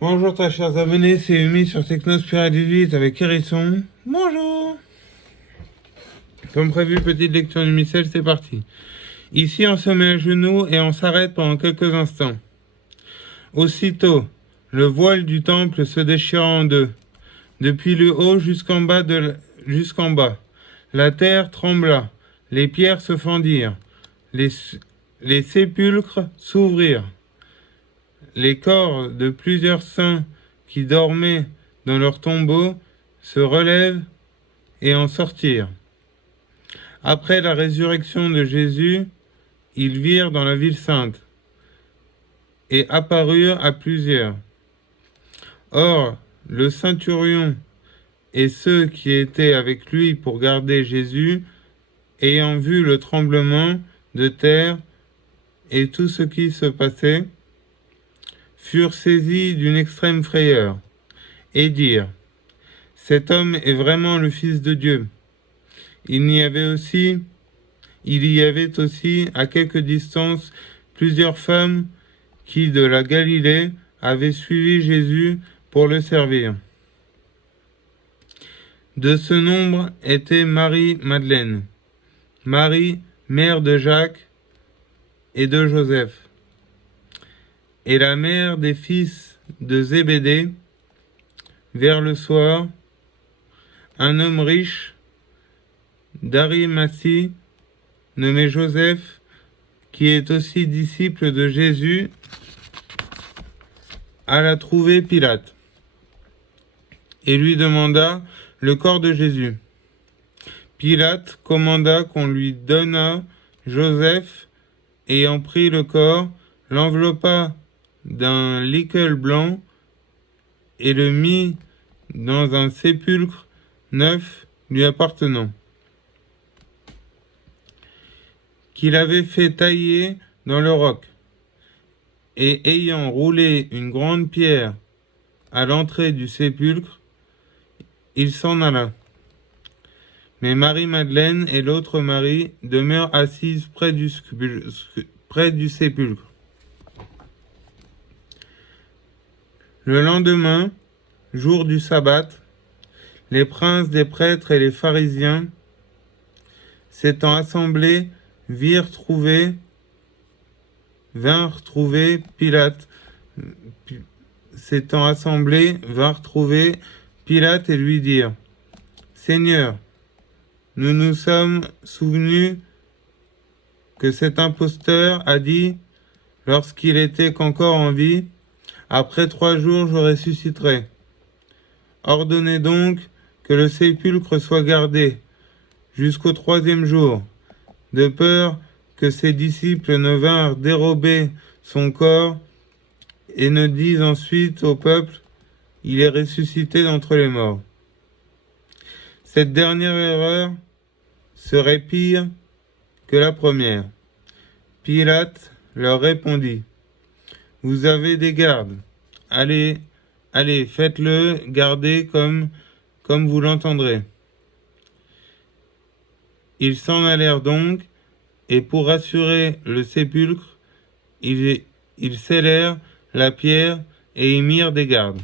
Bonjour très chers abonnés, c'est Umi sur Technospira 18 avec Hérisson. Bonjour. Comme prévu, petite lecture du missel, c'est parti. Ici on se met à genoux et on s'arrête pendant quelques instants. Aussitôt, le voile du temple se déchira en deux, depuis le haut jusqu'en bas. La terre trembla, les pierres se fendirent, les sépulcres s'ouvrirent. Les corps de plusieurs saints qui dormaient dans leurs tombeaux se relèvent et en sortirent. Après la résurrection de Jésus, ils virent dans la ville sainte et apparurent à plusieurs. Or, le centurion et ceux qui étaient avec lui pour garder Jésus, ayant vu le tremblement de terre et tout ce qui se passait, furent saisis d'une extrême frayeur, et dirent : cet homme est vraiment le Fils de Dieu. Il y avait aussi, à quelque distance, plusieurs femmes qui, de la Galilée, avaient suivi Jésus pour le servir. De ce nombre était Marie-Madeleine, Marie, mère de Jacques et de Joseph, et la mère des fils de Zébédée. Vers le soir, un homme riche d'Arimathie, nommé Joseph, qui est aussi disciple de Jésus, alla trouver Pilate et lui demanda le corps de Jésus. Pilate commanda qu'on lui donnât. Joseph, ayant pris le corps, l'enveloppa d'un linceul blanc et le mit dans un sépulcre neuf lui appartenant, qu'il avait fait tailler dans le roc, et ayant roulé une grande pierre à l'entrée du sépulcre, il s'en alla. Mais Marie-Madeleine et l'autre Marie demeurent assises près du sépulcre. Le lendemain, jour du sabbat, les princes des prêtres et les pharisiens, s'étant assemblés, vinrent trouver Pilate et lui dirent : Seigneur, nous nous sommes souvenus que cet imposteur a dit, lorsqu'il était qu'encore en vie, après 3 jours je ressusciterai. Ordonnez donc que le sépulcre soit gardé jusqu'au 3e jour, de peur que ses disciples ne vinrent dérober son corps et ne disent ensuite au peuple : il est ressuscité d'entre les morts. Cette dernière erreur serait pire que la première. Pilate leur répondit : vous avez des gardes. Allez, faites-le garder comme vous l'entendrez. Ils s'en allèrent donc, et pour rassurer le sépulcre, ils scellèrent la pierre et y mirent des gardes.